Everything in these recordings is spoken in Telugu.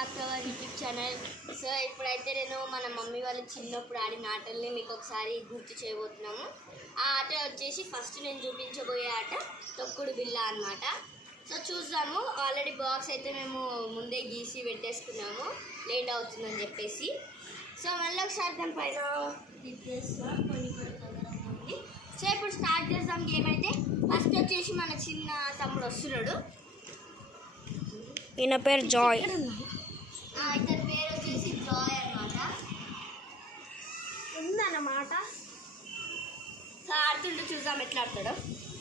Back to our YouTube channel. So ఇప్పుడైతే నేను మన మమ్మీ వాళ్ళు చిన్నప్పుడు ఆడిన ఆటల్ని మీకు ఒకసారి గుర్తు చేయబోతున్నాము. ఆ ఆట వచ్చేసి ఫస్ట్ నేను చూపించబోయే ఆట తొక్కుడు బిళ్ళ అన్నమాట. సో చూద్దాము. ఆల్రెడీ బాక్స్ అయితే మేము ముందే గీసి పెట్టేసుకున్నాము, లేట్ అవుతుందని చెప్పేసి. సో మళ్ళీ ఒకసారి దాని పైన తీసేస్తాం, కొన్ని ఉంది. సో ఇప్పుడు స్టార్ట్ చేద్దాం గేమ్ అయితే. ఫస్ట్ వచ్చేసి మన చిన్న తమ్ముడు వస్తున్నాడు. ఈయన పేరు జాయ్. ఇతని పేరు వచ్చేసి జాయ్ అన్నమాట. ఉందన్నమాట. ఆడుతుంటే చూద్దాం ఎట్లా ఆడతాడు.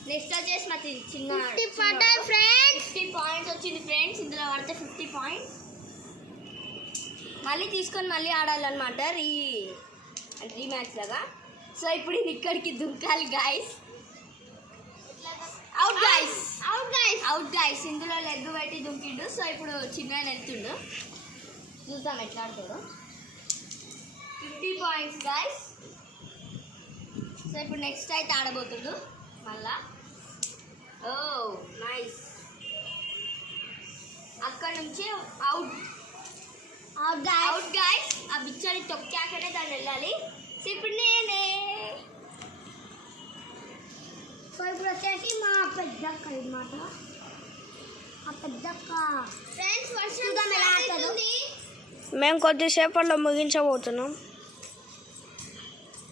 నెక్స్ట్ వచ్చేసి మా చిన్న 50 పాయింట్స్ వచ్చింది ఫ్రెండ్స్. ఇందులో పడితే 50 పాయింట్స్ మళ్ళీ తీసుకొని మళ్ళీ ఆడాలన్నమాట, రీమ్యాచ్ లాగా. సో ఇప్పుడు ఇది ఇక్కడికి దుంకాలి guys. Out guys, out guys. ఇందులో లెగ్ పెట్టి దుంకిండు. సో ఇప్పుడు చిన్న వెళ్తుండు, చూద్దాం ఎట్లా ఆడతాడు. 50 పాయింట్స్ గాయస్. సో ఇప్పుడు నెక్స్ట్ అయితే ఆడబోతుండు మళ్ళా. ఓ నైస్. అక్కడ నుంచి అవుట్ గాయస్. ఆ బిచ్చని తొక్కాకనే దాన్ని వెళ్ళాలి. సో ఇప్పుడు నేనే. సో ఇప్పుడు వచ్చేసి మా పెద్దక్క అన్నమాట. ఆ పెద్దక్క ఫ్రెండ్స్ వర్షం ఎలా ఆడతారు మేము కొద్దిసేపట్లో ముగించబోతున్నాం.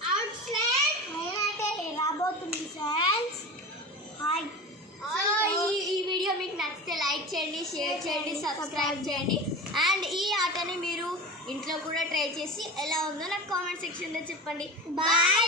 Out friends. నేనైతే రాబోతుంది ఫ్రెండ్స్. హాయ్. ఈ వీడియో మీకు నచ్చితే లైక్ చేయండి, షేర్ చేయండి, సబ్స్క్రైబ్ చేయండి. అండ్ ఈ ఆటని మీరు ఇంట్లో కూడా ట్రై చేసి ఎలా ఉందో నాకు కామెంట్ సెక్షన్లో చెప్పండి. బాయ్.